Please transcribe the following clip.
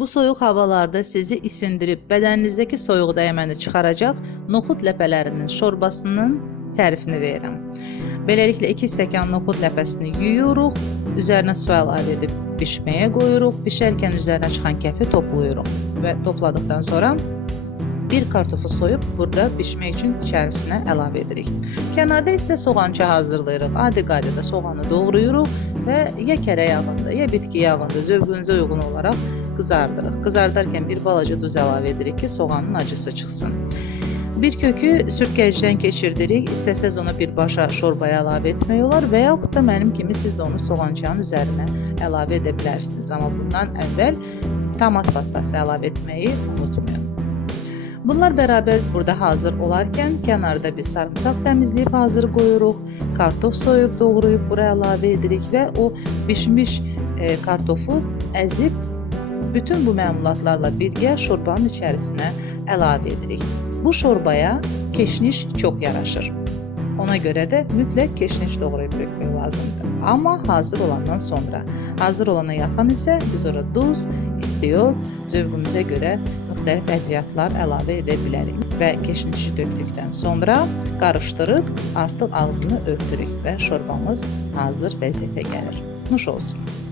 Bu soyuq havalarda sizi isindirib bədəninizdəki soyuq dəyməni çıxaracaq noxud ləpələrinin şorbasının tərifini verirəm. Beləliklə 2 stəkan noxud ləpəsini yuyuruq, üzərinə su əlavə edib bişməyə qoyuruq, bişərkən üzərinə çıxan kəfi toplayırıq və topladıqdan sonra bir kartofu soyub burada bişmək üçün içərisinə əlavə edirik. Kənarda isə soğancı hazırlayırıq. Adi qaydada soğanı doğrayırıq və ya kərə yağında, ya bitki yağında zövqünüzə uyğun olaraq qızardırıq. Qızardarkən bir balaca duz əlavə edirik ki, soğanın acısı çıxsın. Bir kökü sürtkəcdən keçirdirik. İstəsəz onu birbaşa şorbaya əlavə etmək olar və yaxud da mənim kimi siz də onu soğancağın üzərinə əlavə edə bilərsiniz. Amma bundan əvvəl tomat pastası əlavə etməyi unutmayın. Bunlar bərabər burada hazır olarkən kənarda bir sarımsaq təmizləyib hazır qoyuruq. Kartof soyub, doğrayıb bura əlavə edirik və o bişmiş kartofu əzib bütün bu məmulatlarla birgə şorbanın içərisinə əlavə edirik. Bu şorbaya keşniş çox yaraşır. Ona görə də mütləq keşniş doğrayıb dökmək lazımdır. Amma hazır olandan sonra. Hazır olana yaxın isə biz ora duz, istiot, zövqümüzə görə müxtəlif ədviyyatlar əlavə edə bilərik. Və keşnişi döktükdən sonra qarışdırıb artıq ağzını örtürük və şorbamız hazır vəziyyətə gəlir. Nuş olsun.